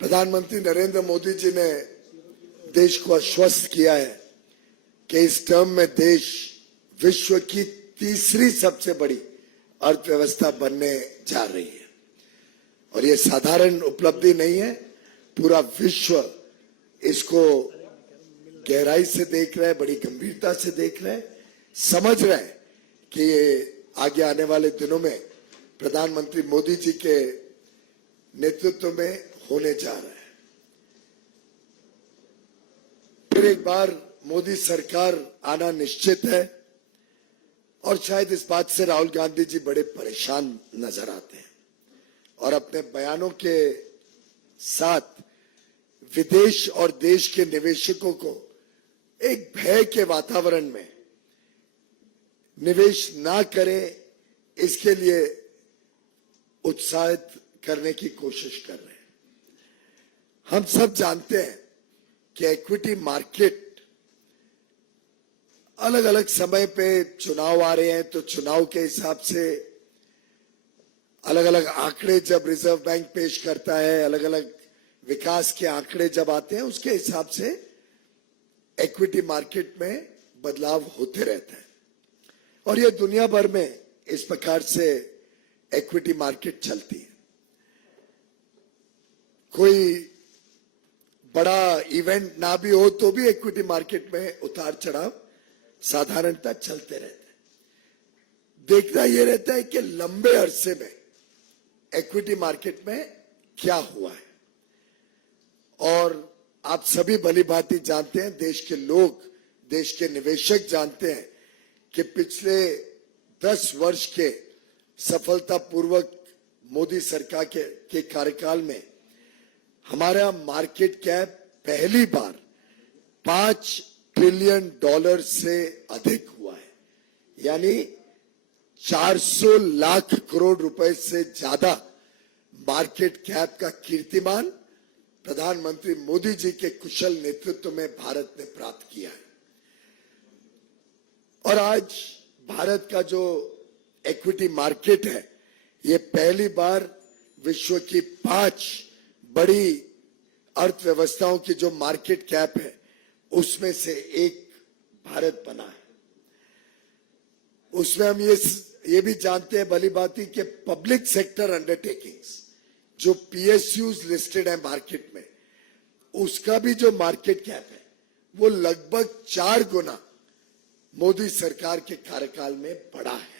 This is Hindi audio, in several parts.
प्रधानमंत्री नरेंद्र मोदी जी ने देश को आश्वस्त किया है कि इस टर्म में देश विश्व की तीसरी सबसे बड़ी अर्थव्यवस्था बनने जा रही है। और ये साधारण उपलब्धि नहीं है, पूरा विश्व इसको गहराई से देख रहा है, बड़ी गंभीरता से देख रहा है, समझ रहा है कि ये आगे आने वाले दिनों में प्रधानमंत्री मोदी जी के नेतृत्व में होने जा रहा है। फिर एक बार मोदी सरकार आना निश्चित है और शायद इस बात से राहुल गांधी जी बड़े परेशान नजर आते हैं और अपने बयानों के साथ विदेश और देश के निवेशकों को एक भय के वातावरण में निवेश ना करें, इसके लिए उत्साहित करने की कोशिश कर रहे हैं। हम सब जानते हैं कि इक्विटी मार्केट अलग अलग समय पे चुनाव आ रहे हैं, तो चुनाव के हिसाब से अलग अलग आंकड़े जब रिजर्व बैंक पेश करता है, अलग अलग विकास के आंकड़े जब आते हैं, उसके हिसाब से इक्विटी मार्केट में बदलाव होते रहता है। और ये दुनिया भर में इस प्रकार से इक्विटी मार्केट चलती है। कोई बड़ा इवेंट ना भी हो तो भी इक्विटी मार्केट में उतार चढ़ाव साधारणतः चलते रहते हैं। देखना यह रहता है कि लंबे अरसे में इक्विटी मार्केट में क्या हुआ है। और आप सभी भली भांति जानते हैं, देश के लोग, देश के निवेशक जानते हैं कि पिछले 10 वर्ष के सफलतापूर्वक मोदी सरकार के कार्यकाल में हमारा मार्केट कैप पहली बार $5 ट्रिलियन से अधिक हुआ है, यानी 400 लाख करोड़ रुपए से ज्यादा मार्केट कैप का कीर्तिमान प्रधानमंत्री मोदी जी के कुशल नेतृत्व में भारत ने प्राप्त किया है। और आज भारत का जो इक्विटी मार्केट है, ये पहली बार विश्व की 5 बड़ी अर्थव्यवस्थाओं की जो मार्केट कैप है उसमें से एक भारत बना है। उसमें हम ये भी जानते हैं भली भांति कि पब्लिक सेक्टर अंडरटेकिंग्स जो PSUs लिस्टेड है मार्केट में, उसका भी जो मार्केट कैप है वो लगभग 4 गुना मोदी सरकार के कार्यकाल में बढ़ा है।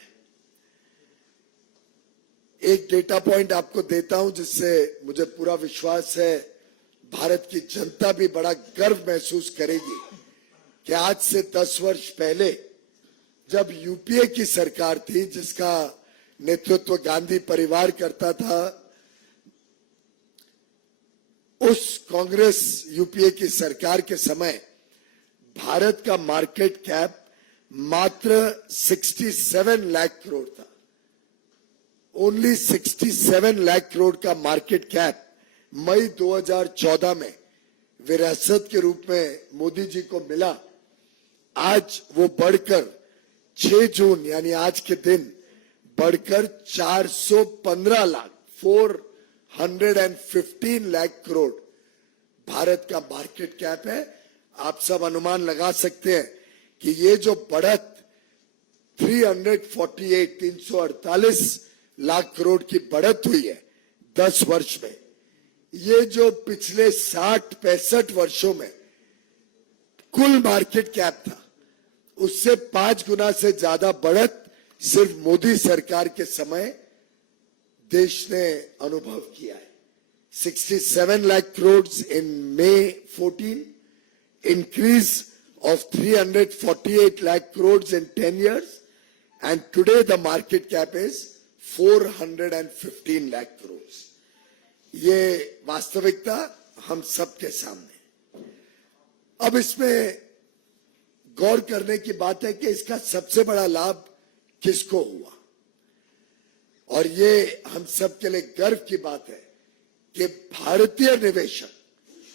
एक डेटा पॉइंट आपको देता हूं जिससे मुझे पूरा विश्वास है भारत की जनता भी बड़ा गर्व महसूस करेगी कि आज से 10 वर्ष पहले जब यूपीए की सरकार थी, जिसका नेतृत्व गांधी परिवार करता था, उस कांग्रेस यूपीए की सरकार के समय भारत का मार्केट कैप मात्र 67 लाख करोड़ था। ओनली 67 लाख करोड़ का मार्केट कैप मई 2014 में विरासत के रूप में मोदी जी को मिला। आज वो बढ़कर 6 जून यानी आज के दिन बढ़कर 415 लाख 415 लाख करोड़ भारत का मार्केट कैप है। आप सब अनुमान लगा सकते हैं कि ये जो बढ़त 348 लाख करोड़ की बढ़त हुई है 10 वर्ष में, ये जो पिछले 60-65 वर्षों में कुल मार्केट कैप था उससे 5 गुना से ज्यादा बढ़त सिर्फ मोदी सरकार के समय देश ने अनुभव किया है। 67 लाख करोड़ इन May 14, increase of 348 lakh crores in 10 years, and today the market cap is 415 lakh crores. ये वास्तविकता हम सबके सामने। अब इसमें गौर करने की बात है कि इसका सबसे बड़ा लाभ किसको हुआ, और ये हम सबके लिए गर्व की बात है कि भारतीय निवेशक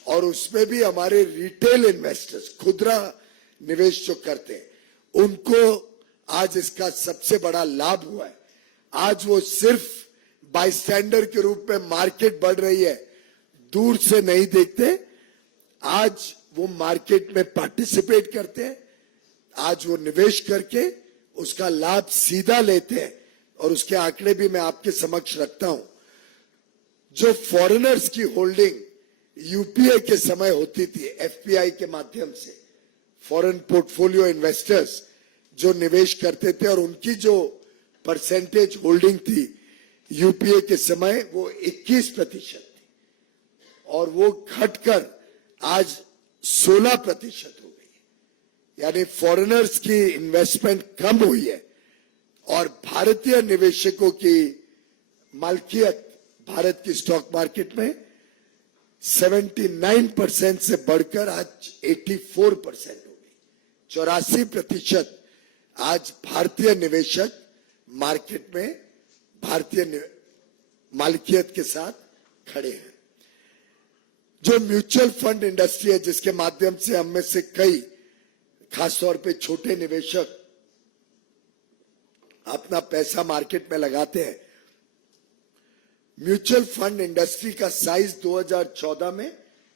और उसमें भी हमारे रिटेल इन्वेस्टर्स, खुदरा निवेश जो करते हैं, उनको आज इसका सबसे बड़ा लाभ हुआ है। आज वो सिर्फ बाईस्टैंडर के रूप में मार्केट बढ़ रही है, दूर से नहीं देखते, आज वो मार्केट में पार्टिसिपेट करते हैं, आज वो निवेश करके उसका लाभ सीधा लेते हैं। और उसके आंकड़े भी मैं आपके समक्ष रखता हूं। जो फॉरेनर्स की होल्डिंग यूपीए के समय होती थी, एफपीआई के माध्यम से फॉरेन पोर्टफोलियो इन्वेस्टर्स जो निवेश करते थे, और उनकी जो परसेंटेज होल्डिंग थी यूपीए के समय, वो 21% थी, और वो घटकर आज 16% हो गई। यानी फॉरेनर्स की इन्वेस्टमेंट कम हुई है और भारतीय निवेशकों की मालकियत भारत की स्टॉक मार्केट में 79% से बढ़कर आज 84% हो गई। 84% आज भारतीय निवेशक मार्केट में भारतीय मालकियत के साथ खड़े हैं। जो म्यूचुअल फंड इंडस्ट्री है, जिसके माध्यम से हम में से कई, खासतौर पे छोटे निवेशक अपना पैसा मार्केट में लगाते हैं, म्यूचुअल फंड इंडस्ट्री का साइज 2014 में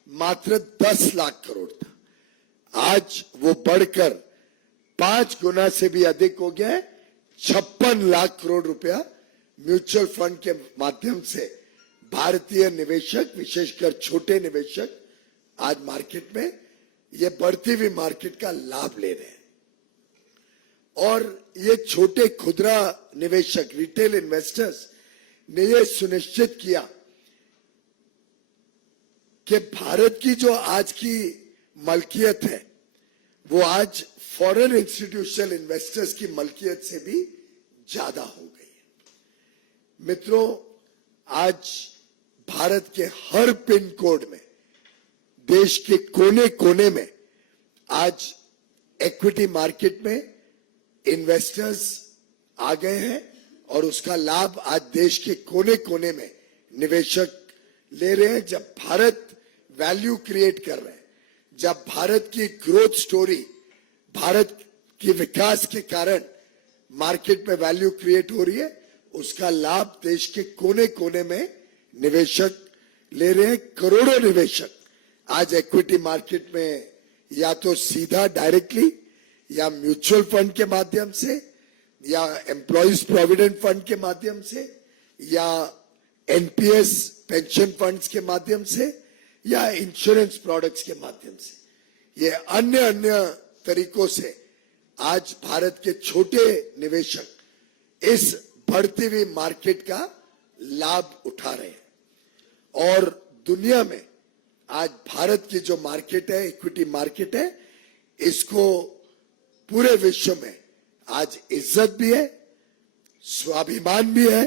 मात्र 10 लाख करोड़ था। आज वो बढ़कर 5 गुना से भी अधिक हो गया है। 56 लाख करोड़ रुपया म्यूचुअल फंड के माध्यम से भारतीय निवेशक, विशेषकर छोटे निवेशक, आज मार्केट में ये बढ़ती हुई मार्केट का लाभ ले रहे हैं। और ये छोटे खुदरा निवेशक, रिटेल इन्वेस्टर्स ने ये सुनिश्चित किया कि भारत की जो आज की मलकियत है, वो आज फॉरेन इंस्टीट्यूशनल इन्वेस्टर्स की मलकियत से भी ज्यादा हो गई है। मित्रों, आज भारत के हर पिन कोड में, देश के कोने कोने में आज इक्विटी मार्केट में इन्वेस्टर्स आ गए हैं, और उसका लाभ आज देश के कोने कोने में निवेशक ले रहे हैं। जब भारत वैल्यू क्रिएट कर रहे हैं, जब भारत की ग्रोथ स्टोरी, भारत की विकास के कारण मार्केट में वैल्यू क्रिएट हो रही है, उसका लाभ देश के कोने कोने में निवेशक ले रहे हैं। करोड़ों निवेशक आज इक्विटी मार्केट में या तो सीधा डायरेक्टली, या म्यूचुअल फंड के माध्यम से, या एम्प्लॉइज प्रोविडेंट फंड के माध्यम से, या एनपीएस पेंशन फंड्स के माध्यम से, या इंश्योरेंस प्रोडक्ट्स के माध्यम से, ये अन्य तरीकों से आज भारत के छोटे निवेशक इस बढ़ती हुई मार्केट का लाभ उठा रहे हैं। और दुनिया में आज भारत की जो मार्केट है, इक्विटी मार्केट है, इसको पूरे विश्व में आज इज्जत भी है, स्वाभिमान भी है।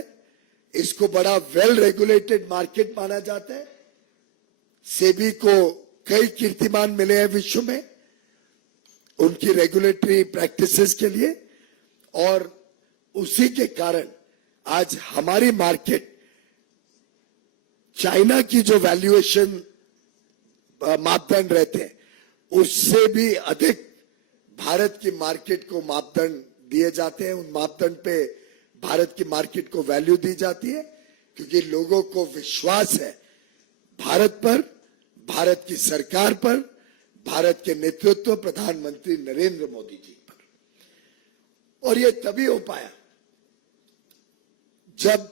इसको बड़ा वेल रेगुलेटेड मार्केट माना जाता है। सेबी को कई कीर्तिमान मिले हैं विश्व में उनकी रेगुलेटरी प्रैक्टिसेस के लिए, और उसी के कारण आज हमारी मार्केट चाइना की जो वैल्यूएशन मापदंड रहते हैं, उससे भी अधिक भारत की मार्केट को मापदंड दिए जाते हैं। उन मापदंड पे भारत की मार्केट को वैल्यू दी जाती है, क्योंकि लोगों को विश्वास है भारत पर, भारत की सरकार पर, भारत के नेतृत्व प्रधानमंत्री नरेंद्र मोदी जी पर। और ये तभी हो पाया जब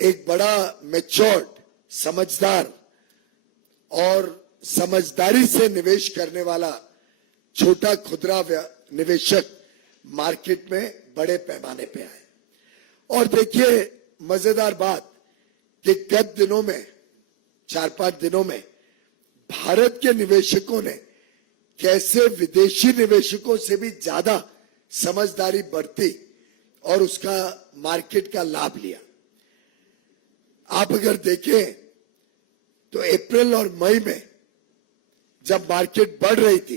एक बड़ा मैच्योर्ड, समझदार और समझदारी से निवेश करने वाला छोटा खुदरा निवेशक मार्केट में बड़े पैमाने पे आए। और देखिए मजेदार बात कि गत दिनों में, 4-5 दिनों में भारत के निवेशकों ने कैसे विदेशी निवेशकों से भी ज्यादा समझदारी बरती और उसका मार्केट का लाभ लिया। आप अगर देखें तो अप्रैल और मई में जब मार्केट बढ़ रही थी,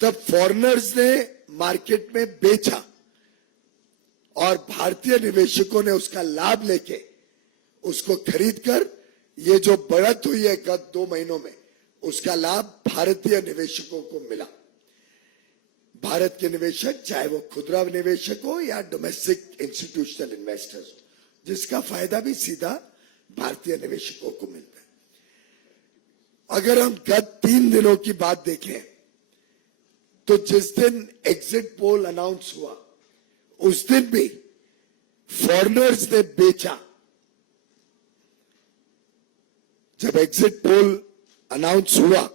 तब फॉरेनर्स ने मार्केट में बेचा और भारतीय निवेशकों ने उसका लाभ लेके उसको खरीदकर ये जो बढ़त हुई है गत 2 महीनों में, उसका लाभ भारतीय निवेशकों को मिला। भारत के निवेशक, चाहे वो खुदरा निवेशक हो या डोमेस्टिक इंस्टीट्यूशनल इन्वेस्टर्स, जिसका फायदा भी सीधा भारतीय निवेशकों को मिलता है। अगर हम गत 3 दिनों की बात देखें तो जिस दिन एग्जिट पोल अनाउंस हुआ उस दिन भी फॉरेनर्स ने बेचा। जब एग्जिट पोल अनाउंस हुआ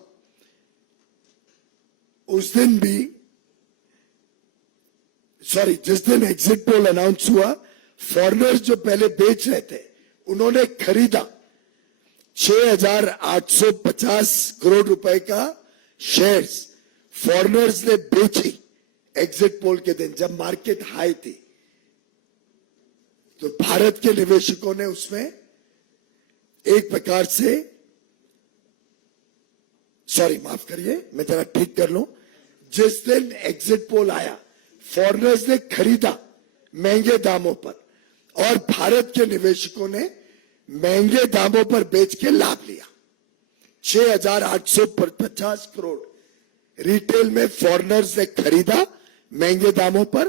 उस दिन भी जिस दिन एग्जिट पोल अनाउंस हुआ फॉरेनर्स जो पहले बेच रहे थे उन्होंने खरीदा 6,850 करोड़ रुपए का शेयर्स फॉरेनर्स ने बेची एग्जिट पोल के दिन जब मार्केट हाई थी। तो भारत के निवेशकों ने उसमें एक प्रकार से माफ करिए मैं जरा ठीक कर लूं, जिस दिन एग्जिट पोल आया फॉरेनर्स ने खरीदा महंगे दामों पर और भारत के निवेशकों ने महंगे दामों पर बेच के लाभ लिया। 6,850 करोड़ रिटेल में फॉरेनर्स ने खरीदा महंगे दामों पर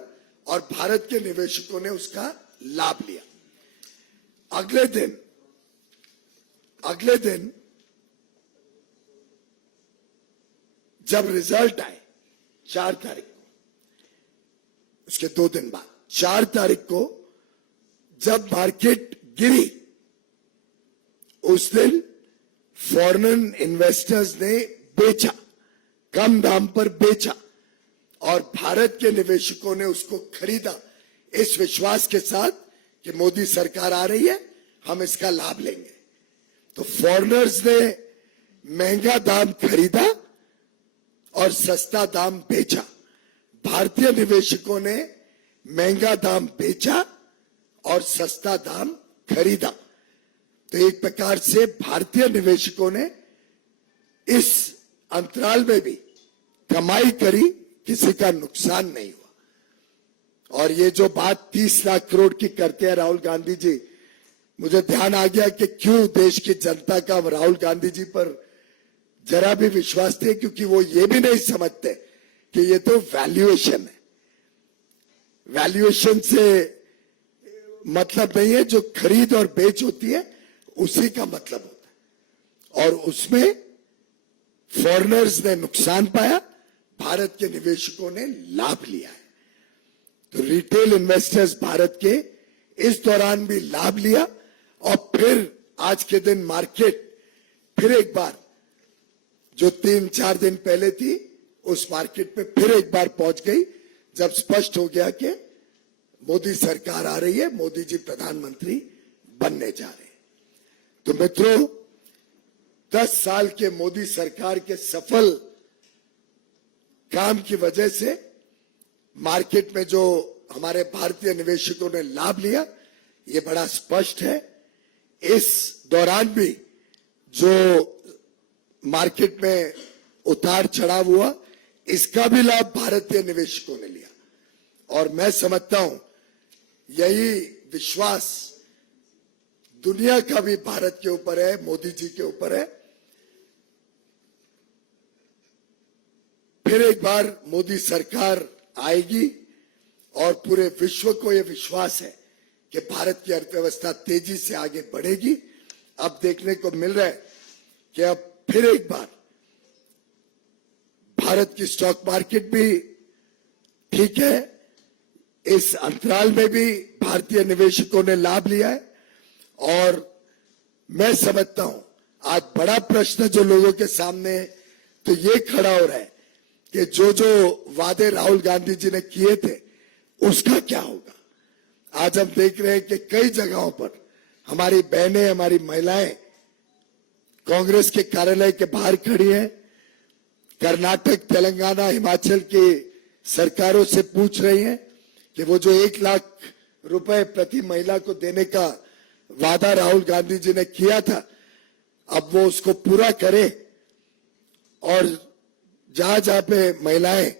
और भारत के निवेशकों ने उसका लाभ लिया। अगले दिन जब रिजल्ट आए 4 तारीख को, उसके 2 दिन बाद 4 तारीख को जब मार्केट गिरी उस दिन फॉरेन इन्वेस्टर्स ने बेचा, कम दाम पर बेचा और भारत के निवेशकों ने उसको खरीदा इस विश्वास के साथ कि मोदी सरकार आ रही है, हम इसका लाभ लेंगे। तो फॉरेनर्स ने महंगा दाम खरीदा और सस्ता दाम बेचा, भारतीय निवेशकों ने महंगा दाम बेचा और सस्ता दाम खरीदा। तो एक प्रकार से भारतीय निवेशकों ने इस अंतराल में भी कमाई करी, किसी का नुकसान नहीं हुआ। और ये जो बात 30 लाख करोड़ की करते हैं राहुल गांधी जी, मुझे ध्यान आ गया कि क्यों देश की जनता का राहुल गांधी जी पर जरा भी विश्वास थे, क्योंकि वो ये भी नहीं समझते कि ये तो वैल्यूएशन है। वैल्यूएशन से मतलब नहीं है, जो खरीद और बेच होती है उसी का मतलब होता है। और उसमें फॉरेनर्स ने नुकसान पाया, भारत के निवेशकों ने लाभ लिया है। तो रिटेल इन्वेस्टर्स भारत के इस दौरान भी लाभ लिया और फिर आज के दिन मार्केट फिर एक बार जो 3-4 दिन पहले थी उस मार्केट पे फिर एक बार पहुंच गई, जब स्पष्ट हो गया कि मोदी सरकार आ रही है, मोदी जी प्रधानमंत्री बनने जा रहे हैं। तो मित्रों, 10 साल के मोदी सरकार के सफल काम की वजह से मार्केट में जो हमारे भारतीय निवेशकों ने लाभ लिया ये बड़ा स्पष्ट है। इस दौरान भी जो मार्केट में उतार चढ़ाव हुआ इसका भी लाभ भारतीय निवेशकों ने लिया। और मैं समझता हूं यही विश्वास दुनिया का भी भारत के ऊपर है, मोदी जी के ऊपर है। फिर एक बार मोदी सरकार आएगी और पूरे विश्व को यह विश्वास है कि भारत की अर्थव्यवस्था तेजी से आगे बढ़ेगी। अब देखने को मिल रहा है कि अब फिर एक बार भारत की स्टॉक मार्केट भी ठीक है, इस अंतराल में भी भारतीय निवेशकों ने लाभ लिया है। और मैं समझता हूं आज बड़ा प्रश्न जो लोगों के सामने है तो ये खड़ा हो रहा है कि जो जो वादे राहुल गांधी जी ने किए थे उसका क्या होगा। आज हम देख रहे हैं कि कई जगहों पर हमारी बहनें, हमारी महिलाएं कांग्रेस के कार्यालय के बाहर खड़ी हैं, कर्नाटक, तेलंगाना, हिमाचल की सरकारों से पूछ रही हैं कि वो जो 1 लाख रुपए प्रति महिला को देने का वादा राहुल गांधी जी ने किया था अब वो उसको पूरा करे। और जहां जहां पे महिलाएं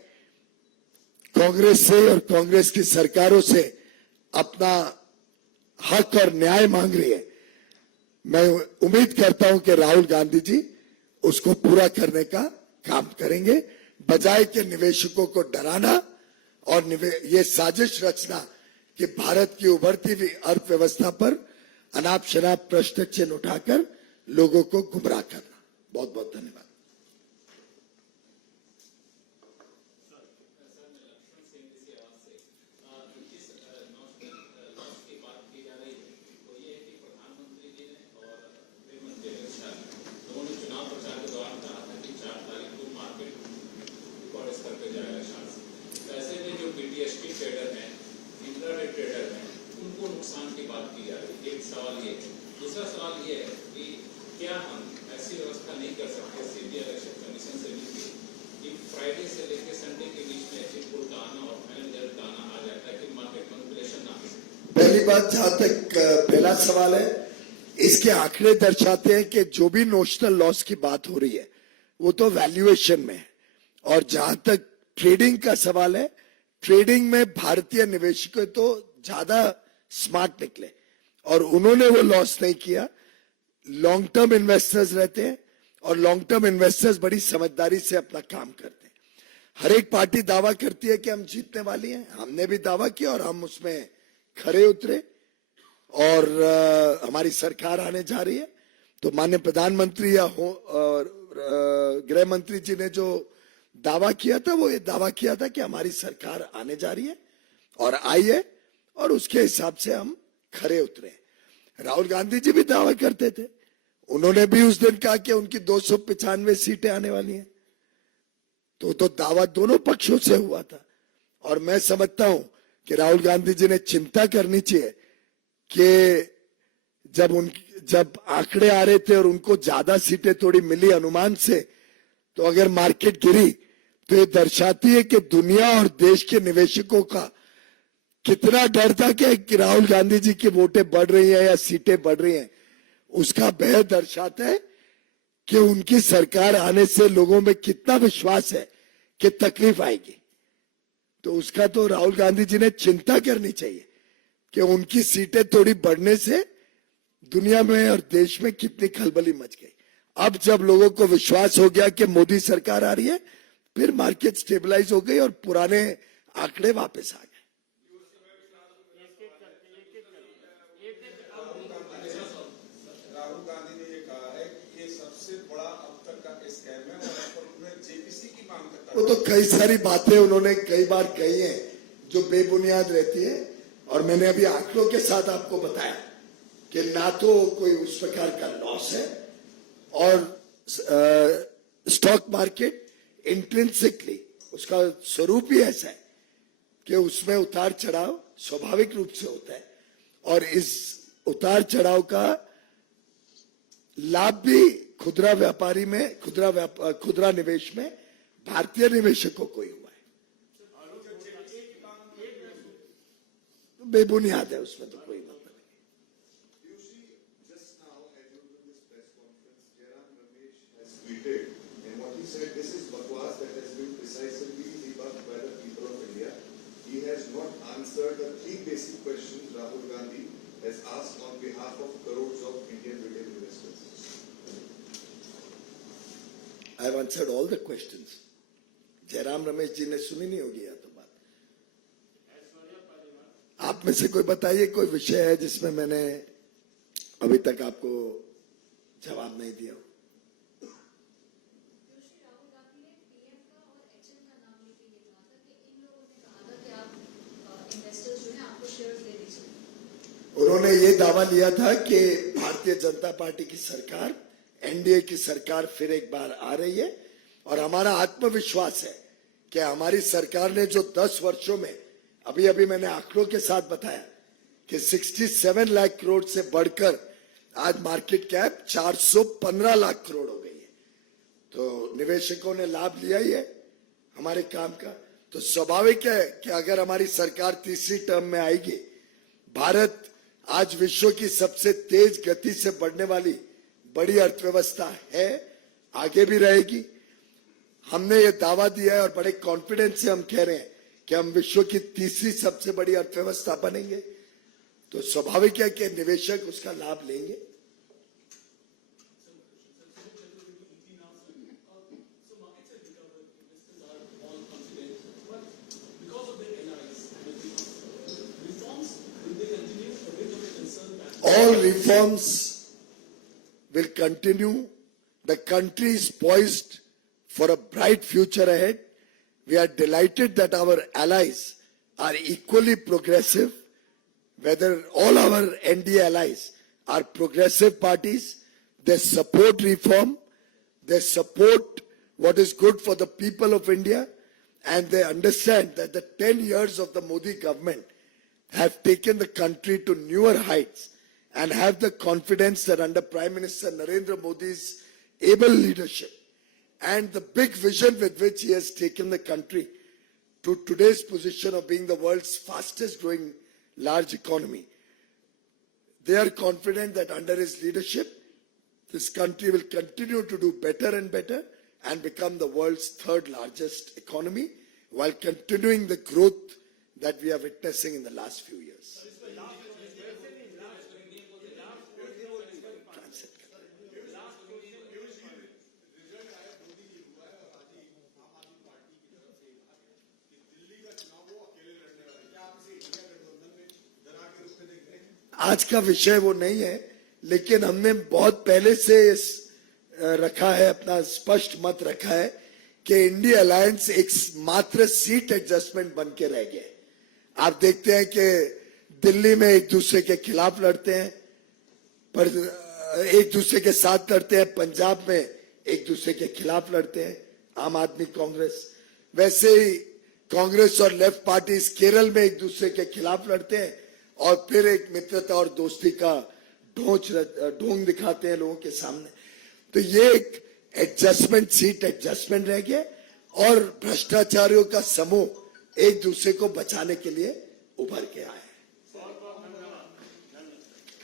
कांग्रेस से और कांग्रेस की सरकारों से अपना हक और न्याय मांग रही है, मैं उम्मीद करता हूं कि राहुल गांधी जी उसको पूरा करने का काम करेंगे, बजाय के निवेशकों को डराना और ये साजिश रचना कि भारत की उभरती हुई अर्थव्यवस्था पर अनाप शनाप प्रश्न चिन्ह उठाकर लोगों को गुमराह करना। बहुत बहुत धन्यवाद। ट्रेडर हैं, इंट्राडे ट्रेडर हैं, उनको नुकसान की बात की जा रही है। एक सवाल ये है। दूसरा सवाल ये है कि क्या हम ऐसी व्यवस्था नहीं कर सकते सीबीआई इलेक्शन कमीशन से मिलकर कि फ्राइडे से लेकर संडे के बीच में चिटपुट का आना और फाइनल रिजल्ट का आना आ जाता है कि मार्केट मैनिपुलेशन ना हो। पहली बात, जहां तक पहला सवाल है, इसके आंकड़े दर्शाते हैं कि जो भी नोशनल लॉस की बात हो रही है वो तो वैल्यूएशन में है। और जहां तक ट्रेडिंग का सवाल है, ट्रेडिंग में भारतीय निवेशक तो ज्यादा स्मार्ट निकले और उन्होंने वो लॉस नहीं किया। लॉन्ग टर्म इन्वेस्टर्स रहते हैं और लॉन्ग टर्म इन्वेस्टर्स बड़ी समझदारी से अपना काम करते हैं। हर एक पार्टी दावा करती है कि हम जीतने वाली हैं, हमने भी दावा किया और हम उसमें खरे उतरे और हमारी सरकार आने जा रही है। तो माननीय प्रधानमंत्री या गृह मंत्री जी ने जो दावा किया था, वो ये दावा किया था कि हमारी सरकार आने जा रही है और आई है और उसके हिसाब से हम खरे उतरे। राहुल गांधी जी भी दावा करते थे, उन्होंने भी उस दिन कहा कि उनकी 295 सीटें आने वाली हैं। तो दावा दोनों पक्षों से हुआ था और मैं समझता हूं कि राहुल गांधी जी ने चिंता करनी चाहिए कि जब आंकड़े आ रहे थे और उनको ज्यादा सीटें थोड़ी मिली अनुमान से, तो अगर मार्केट गिरी तो ये दर्शाती है कि दुनिया और देश के निवेशकों का कितना डर था कि राहुल गांधी जी की वोटें बढ़ रही हैं या सीटें बढ़ रही हैं। उसका भय दर्शाता है कि उनकी सरकार आने से लोगों में कितना विश्वास है कि तकलीफ आएगी। तो उसका तो राहुल गांधी जी ने चिंता करनी चाहिए कि उनकी सीटें थोड़ी बढ़ने से दुनिया में और देश में कितनी खलबली मच गई। अब जब लोगों को विश्वास हो गया कि मोदी सरकार आ रही है, फिर मार्केट स्टेबलाइज हो गई और पुराने आंकड़े वापस आ गए। राहुल गांधी ने ये कहा है कि ये सबसे बड़ा अब तक का स्कैम है और उन्हें जेपीसी की मांग करता है। वो तो कई सारी बातें उन्होंने कई बार कही हैं जो बेबुनियाद रहती है और मैंने अभी आंकड़ों के साथ आपको बताया कि ना तो कोई उस प्रकार का लॉस है और स्टॉक मार्केट इंट्रिंसिकली उसका स्वरूप ही ऐसा है कि उसमें उतार चढ़ाव स्वाभाविक रूप से होता है और इस उतार चढ़ाव का लाभ भी खुदरा व्यापारी में खुदरा निवेश में भारतीय निवेशकों को ही हुआ है। बेबुनियाद है, उसमें तो कोई मतलब नहीं। Said this is bakwas that has been precisely debunked by the people of India. He has not answered the three basic questions Rahul Gandhi has asked on behalf of crores of Indian retail investors. I have answered all the questions. Jairam Ramesh ji ने सुनी नहीं होगी या तो बात। आप में से कोई बताइए कोई विषय है जिसमें मैंने अभी तक आपको जवाब नहीं दिया हो। उन्होंने ये दावा लिया था कि भारतीय जनता पार्टी की सरकार, एनडीए की सरकार फिर एक बार आ रही है और हमारा आत्मविश्वास है कि हमारी सरकार ने जो 10 वर्षों में अभी मैंने आंकड़ों के साथ बताया कि 67 लाख करोड़ से बढ़कर आज मार्केट कैप 415 लाख करोड़ हो गई है। तो निवेशकों ने लाभ लिया ही है हमारे काम का। तो स्वाभाविक है कि अगर हमारी सरकार तीसरी टर्म में आएगी, भारत आज विश्व की सबसे तेज गति से बढ़ने वाली बड़ी अर्थव्यवस्था है, आगे भी रहेगी। हमने ये दावा दिया है और बड़े कॉन्फिडेंस से हम कह रहे हैं कि हम विश्व की तीसरी सबसे बड़ी अर्थव्यवस्था बनेंगे। तो स्वाभाविक है कि निवेशक उसका लाभ लेंगे। All reforms will continue. The country is poised for a bright future ahead. We are delighted that our allies are equally progressive, whether all our NDA allies are progressive parties. They support reform, they support what is good for the people of India, and they understand that the 10 years of the Modi government have taken the country to newer heights and have the confidence that under Prime Minister Narendra Modi's able leadership and the big vision with which he has taken the country to today's position of being the world's fastest growing large economy, they are confident that under his leadership, this country will continue to do better and better and become the world's third largest economy while continuing the growth that we are witnessing in the last few years. आज का विषय वो नहीं है, लेकिन हमने बहुत पहले से रखा है, अपना स्पष्ट मत रखा है कि इंडिया अलायंस एक मात्र सीट एडजस्टमेंट बन के रह गया। आप देखते हैं कि दिल्ली में एक दूसरे के खिलाफ लड़ते हैं, पर एक दूसरे के साथ लड़ते हैं, पंजाब में एक दूसरे के खिलाफ लड़ते हैं, आम आदमी कांग्रेस। वैसे ही कांग्रेस और लेफ्ट पार्टीज केरल में एक दूसरे के खिलाफ लड़ते हैं और फिर एक मित्रता और दोस्ती का ढोंग दिखाते हैं लोगों के सामने। तो ये एक एडजस्टमेंट, सीट एडजस्टमेंट रह गया और भ्रष्टाचारियों का समूह एक दूसरे को बचाने के लिए उभर के आए।